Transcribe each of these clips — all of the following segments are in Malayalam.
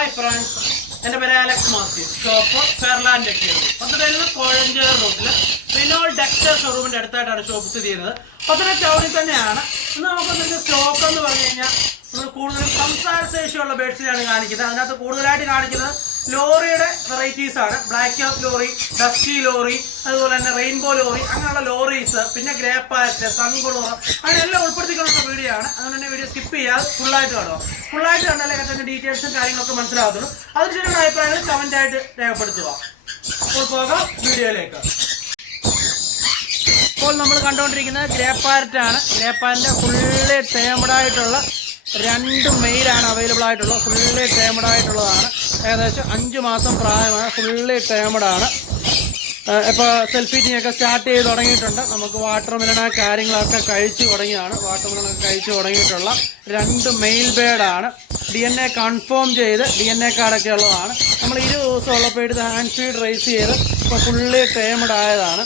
ഹായ് ഫ്രണ്ട്സ്, എൻ്റെ പേര് Alex Mathew. Shop Fairland textiles. Pathanamthitta Kozhencherry റൂട്ടിൽ റിനോൾ ഡെക്സ്റ്റർ ഷോറൂമിൻ്റെ അടുത്തായിട്ടാണ് ഷോപ്പ് സ്ഥിതി ചെയ്യുന്നത്. പത്തനംതിട്ട ടൗണിൽ തന്നെയാണ്. ഇന്ന് നമുക്ക് സ്റ്റോക്ക് എന്ന് പറഞ്ഞു കഴിഞ്ഞാൽ നമ്മൾ കൂടുതലും സംസാര ശേഷിയുള്ള ബേഡ്സിനെയാണ് കാണിക്കുന്നത്. അതിനകത്ത് കൂടുതലായിട്ട് കാണിക്കുന്നത് ലോറിയുടെ വെറൈറ്റീസ് ആണ്. Black cap lorry, dusty lorry, അതുപോലെ തന്നെ റെയിൻബോ ലോറി, അങ്ങനെയുള്ള ലോറീസ്, പിന്നെ ഗ്രേ പാറ്റ്, സൺകുളൂർ, അങ്ങനെയെല്ലാം ഉൾപ്പെടുത്തിക്കൊണ്ടുള്ള വീഡിയോ ആണ്. അതുകൊണ്ട് തന്നെ വീഡിയോ സ്കിപ്പ് ചെയ്യാതെ ഫുള്ളായിട്ട് കാണുക. ഫുള്ളായിട്ട് കണ്ടാലേ അതിൻ്റെ ഡീറ്റെയിൽസും കാര്യങ്ങളൊക്കെ മനസ്സിലാകത്തുള്ളൂ. അതിനുശേഷം അഭിപ്രായങ്ങൾ കമൻ്റായിട്ട് രേഖപ്പെടുത്തുക. അപ്പോൾ പോകാം വീഡിയോയിലേക്ക്. ഇപ്പോൾ നമ്മൾ കണ്ടുകൊണ്ടിരിക്കുന്നത് ഗ്രേ പാരറ്റാണ്. ഗ്രേ പാരറ്റിൻ്റെ ഫുള്ളി ടേമഡായിട്ടുള്ള 2 മെയിലാണ് അവൈലബിൾ ആയിട്ടുള്ളത്. ഫുള്ളി ടേമഡായിട്ടുള്ളതാണ്. ഏകദേശം 5 മാസം പ്രായമാണ്. ഫുള്ളി ടേമഡാണ്. ഇപ്പോൾ സെൽഫ് ഫീഡിംഗ് ഒക്കെ സ്റ്റാർട്ട് ചെയ്ത് തുടങ്ങിയിട്ടുണ്ട്. നമുക്ക് വാട്ടർ മെലണ കാര്യങ്ങളൊക്കെ കഴിച്ചു തുടങ്ങിയാണ്. വാട്ടർ മെലണൊക്കെ കഴിച്ചു തുടങ്ങിയിട്ടുള്ള 2 മെയിൽ ബേഡാണ്. DNA കൺഫേം ചെയ്ത് DNA കാർഡൊക്കെ ഉള്ളതാണ്. നമ്മൾ 20 ദിവസം ഉള്ളപ്പോൾ എടുത്ത് ഹാൻഡ് ഫീഡ് റേസ് ചെയ്ത് ഇപ്പോൾ ഫുള്ളി ടേമഡ് ആയതാണ്.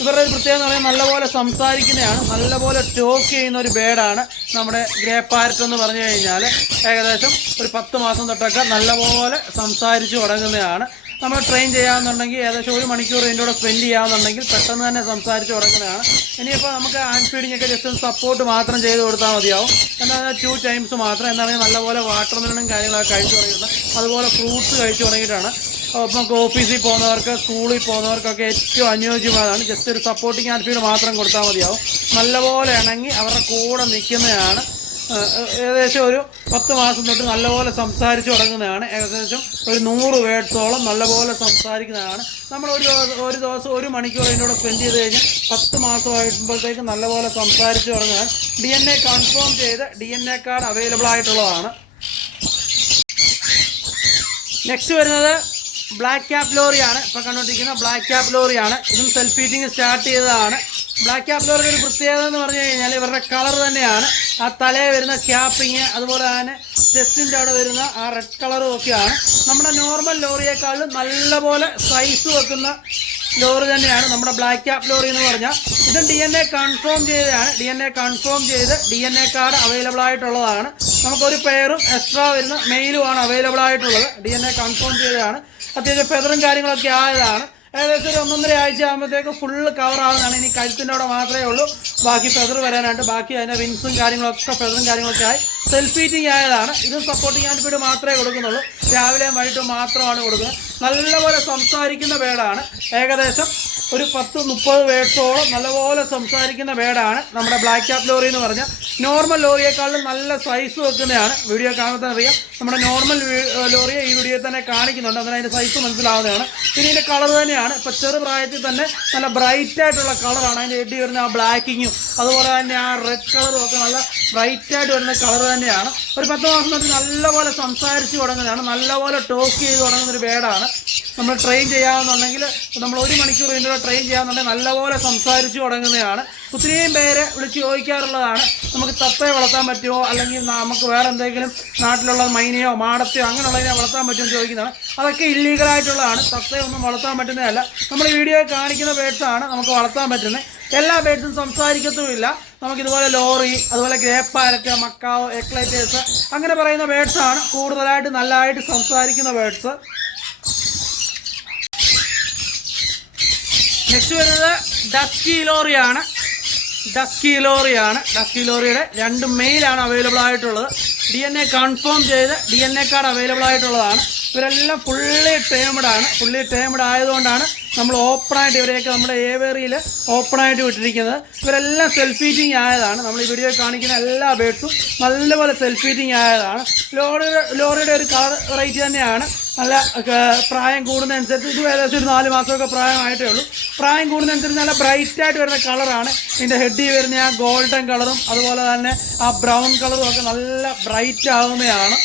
ഇവരുടെ ഒരു പ്രത്യേകത എന്ന് പറയുന്നത് നല്ലപോലെ സംസാരിക്കുന്നതാണ്. നല്ലപോലെ ടോക്ക് ചെയ്യുന്ന ഒരു ബേഡാണ് നമ്മുടെ ഗ്രേ പാരറ്റ് എന്ന് പറഞ്ഞു കഴിഞ്ഞാൽ. ഏകദേശം ഒരു 10 മാസം തൊട്ടൊക്കെ നല്ലപോലെ സംസാരിച്ച് തുടങ്ങുന്നതാണ്. നമ്മൾ ട്രെയിൻ ചെയ്യാമെന്നുണ്ടെങ്കിൽ ഏകദേശം 1 മണിക്കൂർ ഇതിൻ്റെ കൂടെ സ്പെൻഡ് ചെയ്യാമെന്നുണ്ടെങ്കിൽ പെട്ടെന്ന് തന്നെ സംസാരിച്ച് തുടങ്ങുന്നതാണ്. ഇനിയിപ്പോൾ നമുക്ക് ഹാൻഡ് ഫീഡിംഗ് ഒക്കെ ജസ്റ്റ് സപ്പോർട്ട് മാത്രം ചെയ്ത് കൊടുത്താൽ മതിയാവും. എന്നാൽ 2 ടൈംസ് മാത്രം. എന്താണെങ്കിൽ നല്ലപോലെ വാട്ടർ മെലണും കാര്യങ്ങളൊക്കെ കഴിച്ചു തുടങ്ങിയിട്ടുണ്ട്. അതുപോലെ ഫ്രൂട്ട്സ് കഴിച്ചു തുടങ്ങിയിട്ടാണ്. നമുക്ക് ഓഫീസിൽ പോകുന്നവർക്ക്, സ്കൂളിൽ പോകുന്നവർക്കൊക്കെ ഏറ്റവും അനുയോജ്യമായതാണ്. ജസ്റ്റ് ഒരു സപ്പോർട്ടിങ് ഹാൻഡ് ഫീഡ് മാത്രം കൊടുത്താൽ മതിയാവും. നല്ലപോലെ ഇണങ്ങി അവരുടെ കൂടെ നിൽക്കുന്നതാണ്. ഏകദേശം ഒരു 10 മാസം തൊട്ട് നല്ലപോലെ സംസാരിച്ച് തുടങ്ങുന്നതാണ്. ഏകദേശം ഒരു 100 വേർഡ്സോളം നല്ലപോലെ സംസാരിക്കുന്നതാണ്. നമ്മൾ ഒരു ദിവസം 1 മണിക്കൂർ അതിൻ്റെ കൂടെ സ്പെൻഡ് ചെയ്ത് കഴിഞ്ഞ് 10 മാസമായിട്ടുമ്പോഴത്തേക്ക് നല്ലപോലെ സംസാരിച്ച് തുടങ്ങുന്നതാണ്. DNA കൺഫേം ചെയ്ത് DNA കാർഡ് അവൈലബിൾ ആയിട്ടുള്ളതാണ്. നെക്സ്റ്റ് വരുന്നത് ബ്ലാക്ക് ക്യാപ്പ് ലോറിയാണ്. ഇപ്പോൾ കണ്ടുകൊണ്ടിരിക്കുന്ന ബ്ലാക്ക് ക്യാപ്പ് ലോറിയാണ്. ഇതും സെൽഫ് ഫീഡിങ് സ്റ്റാർട്ട് ചെയ്തതാണ്. ബ്ലാക്ക് ക്യാപ്പ് ലോറിയുടെ ഒരു പ്രത്യേകത എന്ന് പറഞ്ഞു കഴിഞ്ഞാൽ ഇവരുടെ കളർ തന്നെയാണ്. ആ തലയിൽ വരുന്ന ക്യാപ്പിങ്, അതുപോലെ തന്നെ ചെസ്റ്റിൻ്റെ അവിടെ വരുന്ന ആ റെഡ് കളറും ഒക്കെയാണ്. നമ്മുടെ നോർമൽ ലോറിയേക്കാളും നല്ലപോലെ സൈസ് വെക്കുന്ന ലോറി തന്നെയാണ് നമ്മുടെ ബ്ലാക്ക് ക്യാപ്പ് ലോറി എന്ന് പറഞ്ഞാൽ. ഇതും DNA കൺഫേം ചെയ്തതാണ്. DNA കൺഫേം ചെയ്ത് DNA കാർഡ് അവൈലബിൾ ആയിട്ടുള്ളതാണ്. നമുക്കൊരു പെയറും എക്സ്ട്രാ വരുന്ന മെയിലുമാണ് അവൈലബിൾ ആയിട്ടുള്ളത്. DNA കൺഫേം ചെയ്തതാണ്. അത്യാവശ്യം ഫെദറും കാര്യങ്ങളൊക്കെ ആയതാണ്. ഏകദേശം ഒരു 1.5 ആഴ്ച ആകുമ്പോഴത്തേക്ക് ഫുള്ള് കവർ ആവുന്നതാണ്. ഇനി കഴുത്തിൻ്റെ അവിടെ മാത്രമേ ഉള്ളൂ ബാക്കി ഫെദർ വരാനായിട്ട്. ബാക്കി അതിൻ്റെ വിങ്സും കാര്യങ്ങളൊക്കെ ഫെദറും കാര്യങ്ങളൊക്കെ ആയി സെൽഫ് ഫീറ്റിംഗ് ആയതാണ്. ഇത് സപ്പോർട്ടിങ് ഹാൻഡ് ഫീഡ് മാത്രമേ കൊടുക്കുന്നുള്ളൂ. രാവിലെയും വൈകിട്ടും മാത്രമാണ് കൊടുക്കുന്നത്. നല്ലപോലെ സംസാരിക്കുന്ന ബേഡാണ്. ഏകദേശം ഒരു 10-30 വേർഡ്സോളം നല്ലപോലെ സംസാരിക്കുന്ന ബേഡാണ് നമ്മുടെ ബ്ലാക്ക് ക്യാപ്പ് ലോറി എന്ന് പറഞ്ഞാൽ. നോർമൽ ലോറിയേക്കാളും നല്ല സൈസ് വെക്കുന്നതാണ്. വീഡിയോ കാണുമ്പോൾ അറിയാം. നമ്മുടെ നോർമൽ ലോറിയെ ഈ വീഡിയോയിൽ തന്നെ കാണിക്കുന്നുണ്ട്. അങ്ങനെ അതിൻ്റെ സൈസ് മനസ്സിലാവുന്നതാണ്. പിന്നെ ഇതിൻ്റെ കളർ തന്നെയാണ്. ഇപ്പോൾ ചെറുപ്രായത്തിൽ തന്നെ നല്ല ബ്രൈറ്റ് ആയിട്ടുള്ള കളറാണ്. അതിൻ്റെ എഡി വരുന്ന ആ ബ്ലാക്കിങ്ങും അതുപോലെ തന്നെ ആ റെഡ് കളറും ഒക്കെ നല്ല ബ്രൈറ്റായിട്ട് വരുന്ന കളർ തന്നെയാണ്. ഒരു 10 മാസം തൊട്ട് നല്ലപോലെ സംസാരിച്ച് തുടങ്ങുന്നതാണ്. നല്ലപോലെ ടോക്ക് ചെയ്ത് തുടങ്ങുന്നൊരു ബേഡാണ്. നമ്മൾ ട്രെയിൻ ചെയ്യാമെന്നുണ്ടെങ്കിൽ നമ്മൾ 1 മണിക്കൂർ ഇതിൻ്റെ ട്രെയിൻ ചെയ്യാമെന്നുണ്ടെങ്കിൽ നല്ലപോലെ സംസാരിച്ച് തുടങ്ങുന്നതാണ്. ഒത്തിരിയും പേര് വിളിച്ച് ചോദിക്കാറുള്ളതാണ്, നമുക്ക് തത്തയെ വളർത്താൻ പറ്റുമോ, അല്ലെങ്കിൽ നമുക്ക് വേറെ എന്തെങ്കിലും നാട്ടിലുള്ള മൈനയോ മാടത്തെയോ അങ്ങനെയുള്ളതിനെ വളർത്താൻ പറ്റുമോ എന്ന് ചോദിക്കുന്നതാണ്. അതൊക്കെ ഇല്ലീഗലായിട്ടുള്ളതാണ്. തത്തയൊന്നും വളർത്താൻ പറ്റുന്നതല്ല. നമ്മൾ ഈ വീഡിയോയിൽ കാണിക്കുന്ന ബേഡ്സാണ് നമുക്ക് വളർത്താൻ പറ്റുന്നത്. എല്ലാ ബേഡ്സും സംസാരിക്കത്തുമില്ല. നമുക്കിതുപോലെ ലോറി, അതുപോലെ ഗ്രേ പാരറ്റ്, മക്കാവോ, എക്ലൈറ്റേഴ്സ് അങ്ങനെ പറയുന്ന ബേഡ്സാണ് കൂടുതലായിട്ട് നല്ലതായിട്ട് സംസാരിക്കുന്ന ബേഡ്സ്. നെക്സ്റ്റ് വരുന്നത് ഡസ്കി ലോറിയാണ്. ഡസ്കി ലോറിയുടെ 2 മെയിലാണ് അവൈലബിൾ ആയിട്ടുള്ളത്. DNA കൺഫേം ചെയ്ത് DNA കാർഡ് അവൈലബിൾ ആയിട്ടുള്ളതാണ്. ഇവരെല്ലാം ഫുള്ളി ടേമഡാണ്. ഫുള്ളി ടേമഡ് ആയതുകൊണ്ടാണ് നമ്മൾ ഓപ്പണായിട്ട് ഇവരെയൊക്കെ നമ്മുടെ ഏവേറിയിൽ ഓപ്പണായിട്ട് വിട്ടിരിക്കുന്നത്. ഇവരെല്ലാം സെൽഫ് ഫീറ്റിംഗ് ആയതാണ്. നമ്മൾ ഈ വീഡിയോ കാണിക്കുന്ന എല്ലാ ബേഡ്സും നല്ലപോലെ സെൽഫ് ഫീറ്റിംഗ് ആയതാണ്. ലോറിയുടെ ഒരു കളർ വെറൈറ്റി തന്നെയാണ്. നല്ല പ്രായം കൂടുന്നതനുസരിച്ച് ഇത് ഏകദേശം ഒരു 4 മാസമൊക്കെ പ്രായമായിട്ടേ ഉള്ളൂ. പ്രായം കൂടുന്നതനുസരിച്ച് നല്ല ബ്രൈറ്റായിട്ട് വരുന്ന കളറാണ്. ഇതിൻ്റെ ഹെഡിൽ വരുന്ന ആ ഗോൾഡൻ കളറും അതുപോലെ തന്നെ ആ ബ്രൗൺ കളറും ഒക്കെ നല്ല ബ്രൈറ്റ് ആകുന്നതാണ്.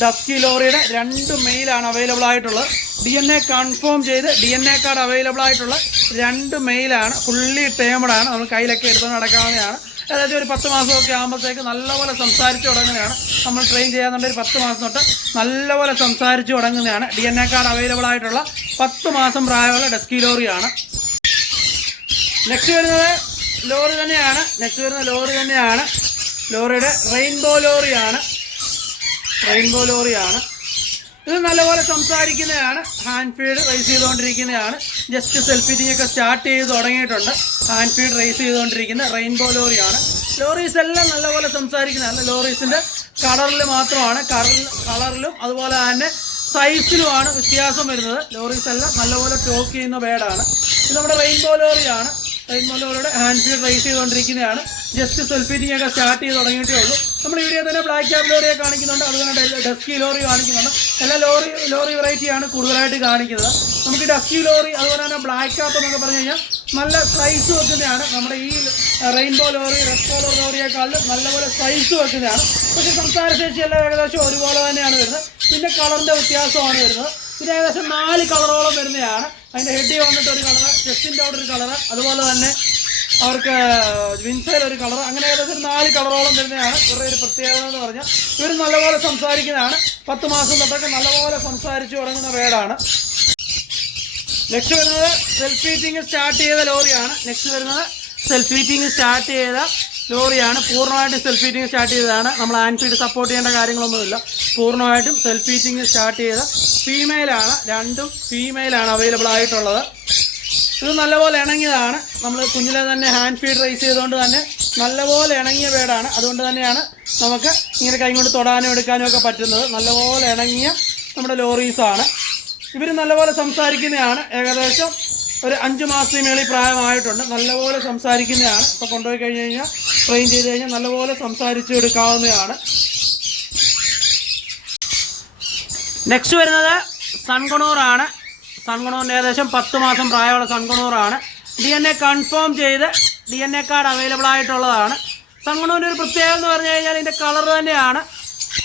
ഡസ്കി ലോറിയുടെ 2 മെയിലാണ് അവൈലബിൾ ആയിട്ടുള്ളത്. DNA കൺഫേം ചെയ്ത് DNA കാർഡ് അവൈലബിൾ ആയിട്ടുള്ള 2 മെയിലാണ്. ഫുള്ളി ടേമഡാണ്. നമ്മൾ കയ്യിലൊക്കെ എടുത്തുകൊണ്ട് നടക്കാവുന്നതാണ്. ഏകദേശം ഒരു 10 മാസമൊക്കെ ആകുമ്പോഴത്തേക്ക് നല്ലപോലെ സംസാരിച്ച് തുടങ്ങുന്നതാണ്. നമ്മൾ ട്രെയിൻ ചെയ്യാന്നുണ്ടെങ്കിൽ 10 മാസം തൊട്ട് നല്ലപോലെ സംസാരിച്ച് തുടങ്ങുന്നതാണ്. DNA കാർഡ് അവൈലബിൾ ആയിട്ടുള്ള 10 മാസം പ്രായമുള്ള ഡസ്കി ലോറിയാണ്. നെക്സ്റ്റ് വരുന്നത് ലോറി തന്നെയാണ്. ലോറിയുടെ റെയിൻബോ ലോറിയാണ്. ഇത് നല്ലപോലെ സംസാരിക്കുന്നതാണ്. ഹാൻഡ് ഫീഡ് റേസ് ചെയ്തുകൊണ്ടിരിക്കുന്നതാണ്. ജസ്റ്റ് സെൽഫ് ഫീഡിംഗ് ഒക്കെ സ്റ്റാർട്ട് ചെയ്ത് തുടങ്ങിയിട്ടുണ്ട്. ഹാൻഡ് ഫീഡ് റേസ് ചെയ്തുകൊണ്ടിരിക്കുന്ന റെയിൻബോ ലോറിയാണ്. ലോറീസ് എല്ലാം നല്ലപോലെ സംസാരിക്കുന്നതാണ്. ലോറീസിൻ്റെ കളറിൽ മാത്രമാണ്, കളറിലും അതുപോലെ തന്നെ സൈസിലുമാണ് വ്യത്യാസം വരുന്നത്. ലോറീസ് എല്ലാം നല്ലപോലെ ടോക്ക് ചെയ്യുന്ന ബേഡാണ്. ഇത് നമ്മുടെ റെയിൻബോ ലോറിയാണ്. റെയിൻബോ ലോറിയുടെ ഹാൻഡ് ഫീഡ് റേസ് ചെയ്തുകൊണ്ടിരിക്കുന്നതാണ്. ജസ്റ്റ് സെൽഫ് ഫീഡിംഗ് ഒക്കെ സ്റ്റാർട്ട് ചെയ്ത് തുടങ്ങിയിട്ടേ ഉള്ളൂ. നമ്മൾ വീഡിയോ തന്നെ ബ്ലാക്ക് ക്യാപ്പ് ലോറിയെ കാണിക്കുന്നുണ്ട്, അതുപോലെ ഡസ്കി ലോറി കാണിക്കുന്നുണ്ട്. എല്ലാ ലോറി വെറൈറ്റിയാണ് കൂടുതലായിട്ട് കാണിക്കുന്നത്. നമുക്ക് ഡസ്കി ലോറി അതുപോലെ തന്നെ ബ്ലാക്ക് ക്യാപ്പ് എന്നൊക്കെ പറഞ്ഞു കഴിഞ്ഞാൽ നല്ല സൈസ് വെക്കുന്നതാണ്. നമ്മുടെ ഈ റെയിൻബോ ലോറി, റെഡ് കോളർ ലോറിയേക്കാളും നല്ലപോലെ സൈസ് വെക്കുന്നതാണ്. പക്ഷേ സംസാരശേഷി എല്ലാം ഏകദേശം ഒരുപോലെ തന്നെയാണ് വരുന്നത്. പിന്നെ കളറിൻ്റെ വ്യത്യാസമാണ് വരുന്നത്. പിന്നെ ഏകദേശം 4 കളറോളം വരുന്നതാണ്. അതിൻ്റെ ഹെഡ് വന്നിട്ട് ഒരു കളറ്, ചെസ്റ്റിൻ്റെ അവിടെ ഒരു കളറ്, അതുപോലെ തന്നെ അവർക്ക് വിൻസൈൽ ഒരു കളർ, അങ്ങനെ ഏകദേശം 4 കളറോളം വരുന്നതാണ്. ഇവരുടെ ഒരു പ്രത്യേകത എന്ന് പറഞ്ഞാൽ ഇവർ നല്ലപോലെ സംസാരിക്കുന്നതാണ്. 10 മാസം തൊട്ടൊക്കെ നല്ലപോലെ സംസാരിച്ചു തുടങ്ങുന്ന വേർഡാണ്. നെക്സ്റ്റ് വരുന്നത് സെൽഫ് ഫീഡിംഗ് സ്റ്റാർട്ട് ചെയ്ത ലോറിയാണ്. പൂർണ്ണമായിട്ടും സെൽഫ് ഫീഡിംഗ് സ്റ്റാർട്ട് ചെയ്തതാണ്. നമ്മൾ ഹാൻഡ് ഫീഡ് സപ്പോർട്ട് ചെയ്യേണ്ട കാര്യങ്ങളൊന്നുമില്ല. പൂർണ്ണമായിട്ടും സെൽഫ് ഫീഡിംഗ് സ്റ്റാർട്ട് ചെയ്ത ഫീമെയിലാണ്. 2 ഫീമെയിലാണ് അവൈലബിൾ ആയിട്ടുള്ളത്. ഇത് നല്ലപോലെ ഇണങ്ങിയതാണ്. നമ്മൾ കുഞ്ഞിലെ തന്നെ ഹാൻഡ് ഫീഡ് റേസ് ചെയ്തുകൊണ്ട് തന്നെ നല്ലപോലെ ഇണങ്ങിയ ബേഡാണ്. അതുകൊണ്ട് തന്നെയാണ് നമുക്ക് ഇങ്ങനെ കൈ കൊണ്ട് തൊടാനും എടുക്കാനും ഒക്കെ പറ്റുന്നത്. നല്ലപോലെ ഇണങ്ങിയ നമ്മുടെ ലോറീസാണ്. ഇവർ നല്ലപോലെ സംസാരിക്കുന്നതാണ്. ഏകദേശം ഒരു 5 മാസത്തിന് മേളിൽ പ്രായമായിട്ടുണ്ട്. നല്ലപോലെ സംസാരിക്കുന്നതാണ്. ഇപ്പോൾ കൊണ്ടുപോയി കഴിഞ്ഞ് കഴിഞ്ഞാൽ ട്രെയിൻ ചെയ്ത് കഴിഞ്ഞാൽ നല്ലപോലെ സംസാരിച്ച് എടുക്കാവുന്നതാണ്. നെക്സ്റ്റ് വരുന്നത് സൺകുണൂറാണ്. സൺകുണൂറിൻ്റെ ഏകദേശം 10 മാസം പ്രായമുള്ള സൺകുണൂറാണ്. DNA കൺഫേം ചെയ്ത് DNA കാർഡ് അവൈലബിൾ ആയിട്ടുള്ളതാണ്. സൺകുണൂറിൻ്റെ ഒരു പ്രത്യേകത എന്ന് പറഞ്ഞു കഴിഞ്ഞാൽ ഇതിൻ്റെ കളർ തന്നെയാണ്.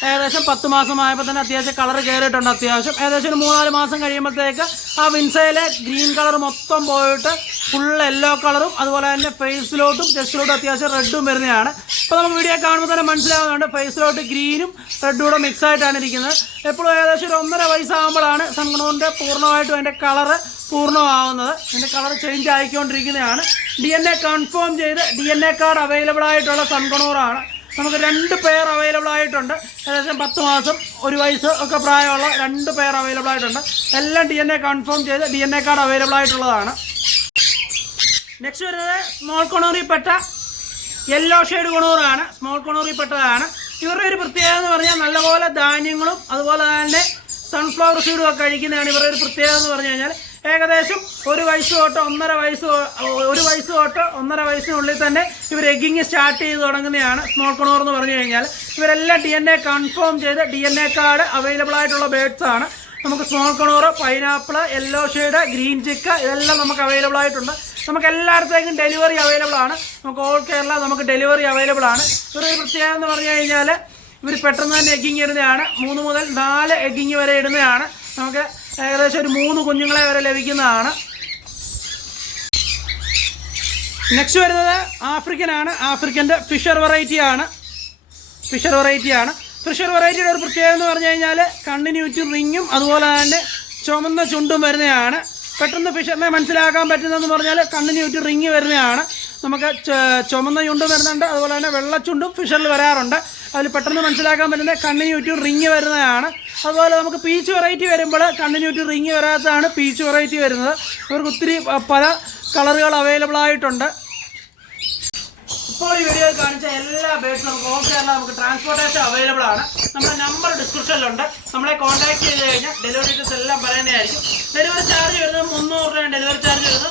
ഏകദേശം 10 മാസമായപ്പോൾ തന്നെ അത്യാവശ്യം കളർ കയറിയിട്ടുണ്ട്. അത്യാവശ്യം ഏകദേശം ഒരു 3-4 മാസം കഴിയുമ്പോഴത്തേക്ക് ആ വിൻസയിലെ ഗ്രീൻ കളർ മൊത്തം പോയിട്ട് ഫുൾ യെല്ലോ കളറും അതുപോലെ തന്നെ ഫേസിലോട്ടും ചെസ്റ്റിലോട്ടും അത്യാവശ്യം റെഡും വരുന്നതാണ്. ഇപ്പോൾ നമുക്ക് വീഡിയോ കാണുമ്പോൾ തന്നെ മനസ്സിലാവുന്നുണ്ട് ഫേസിലോട്ട് ഗ്രീനും റെഡും കൂടെ മിക്സ് ആയിട്ടാണ് ഇരിക്കുന്നത്. എപ്പോഴും ഏകദേശം ഒരു 1.5 വയസ്സാകുമ്പോഴാണ് സൺകുണൂറിൻ്റെ പൂർണ്ണമായിട്ടും അതിൻ്റെ കളറ് പൂർണ്ണമാവുന്നത്. ഇതിൻ്റെ കളർ ചേഞ്ച് ആയിക്കൊണ്ടിരിക്കുന്നതാണ്. DNA കൺഫേം ചെയ്ത് DNA കാർഡ് അവൈലബിൾ ആയിട്ടുള്ള സൺകുണൂറാണ്. നമുക്ക് 2 പെയർ അവൈലബിൾ ആയിട്ടുണ്ട്. ഏകദേശം 10 മാസം 1 വയസ്സ് ഒക്കെ പ്രായമുള്ള 2 പെയർ അവൈലബിൾ ആയിട്ടുണ്ട്. എല്ലാം DNA കൺഫേം ചെയ്ത് DNA കാർഡ് അവൈലബിൾ ആയിട്ടുള്ളതാണ്. നെക്സ്റ്റ് വരുന്നത് സ്മോൾ കുണൂറിൽപ്പെട്ട യെല്ലോ ഷെയ്ഡ് കുണൂറാണ്. സ്മോൾ കുണൂറിൽപ്പെട്ടതാണ്. ഇവരുടെ ഒരു പ്രത്യേകത എന്ന് പറഞ്ഞാൽ നല്ലപോലെ ധാന്യങ്ങളും അതുപോലെ തന്നെ സൺഫ്ലവർ സീഡും ഒക്കെ കഴിക്കുന്നതാണ് ഇവരുടെ ഒരു പ്രത്യേകത എന്ന് പറഞ്ഞു കഴിഞ്ഞാൽ. ഏകദേശം 1 വയസ്സ് തൊട്ട് 1.5 വയസ്സിനുള്ളിൽ തന്നെ ഇവർ എഗ്ഗിങ് സ്റ്റാർട്ട് ചെയ്ത് തുടങ്ങുന്നതാണ് സ്മോൾ കുണൂർ എന്ന് പറഞ്ഞു കഴിഞ്ഞാൽ. ഇവരെല്ലാം DNA കൺഫേം ചെയ്ത് DNA കാർഡ് അവൈലബിൾ ആയിട്ടുള്ള ബേഡ്സ് ആണ്. നമുക്ക് small Coonoor, pineapple, yellow shade, green ചിക്ക ഇതെല്ലാം നമുക്ക് അവൈലബിൾ ആയിട്ടുണ്ട്. നമുക്ക് എല്ലായിടത്തേക്കും ഡെലിവറി അവൈലബിൾ ആണ്. നമുക്ക് ഓൾ കേരള നമുക്ക് ഡെലിവറി അവൈലബിൾ ആണ്. ഇവരൊരു പ്രത്യേകത എന്ന് പറഞ്ഞു കഴിഞ്ഞാൽ ഇവർ പെട്ടെന്ന് തന്നെ എഗ്ഗിങ് ഇടുന്നതാണ്. 3 മുതൽ 4 എഗ്ഗിങ് വരെ ഇടുന്നതാണ്. നമുക്ക് ഏകദേശം ഒരു 3 കുഞ്ഞുങ്ങളെ വരെ ലഭിക്കുന്നതാണ്. നെക്സ്റ്റ് വരുന്നത് ആഫ്രിക്കനാണ്. ആഫ്രിക്കൻ്റെ ഫിഷർ വെറൈറ്റിയാണ്. ഫിഷർ വെറൈറ്റിയുടെ ഒരു പ്രത്യേകത എന്ന് പറഞ്ഞു കഴിഞ്ഞാൽ കണ്ടിന്യൂറ്റി റിങ്ങും അതുപോലെ തന്നെ ചുമന്ന ചുണ്ടും വരുന്നതാണ്. പെട്ടെന്ന് ഫിഷറിനെ മനസ്സിലാക്കാൻ പറ്റുന്നതെന്ന് പറഞ്ഞാൽ കണ്ടിന്യൂറ്റി റിങ് വരുന്നതാണ്. നമുക്ക് ചുമന്ന ചുണ്ടും വരുന്നുണ്ട്, അതുപോലെ തന്നെ വെള്ളച്ചുണ്ടും ഫിഷറിൽ വരാറുണ്ട്. അതിൽ പെട്ടെന്ന് മനസ്സിലാക്കാൻ പറ്റുന്ന കണ്ടിന്യൂറ്റി റിങ് വരുന്നതാണ്. അതുപോലെ നമുക്ക് പീച്ച് വെറൈറ്റി വരുമ്പോൾ കണ്ടിന്യൂറ്റി റിങ് വരാത്തതാണ് പീച്ച് വെറൈറ്റി വരുന്നത്. ഇവർക്ക് ഒത്തിരി പല കളറുകൾ അവൈലബിൾ ആയിട്ടുണ്ട്. ഇപ്പോൾ ഈ വീഡിയോയിൽ കാണിച്ച എല്ലാ ബേഡ്സും നമുക്ക് ഓൾ കേരള നമുക്ക് ട്രാൻസ്പോർട്ടേഷൻ അവൈലബിൾ ആണ്. നമ്മുടെ നമ്പർ ഡിസ്ക്രിപ്ഷനിലുണ്ട്. നമ്മളെ കോൺടാക്ട് ചെയ്ത് കഴിഞ്ഞാൽ ഡെലിവറി ഡീറ്റെയിൽസ് എല്ലാം പറയുന്നതായിരിക്കും. ഡെലിവറി ചാർജ് വരുന്നത് 300 രൂപയാണ്. ഡെലിവറി ചാർജ് വരുന്നത്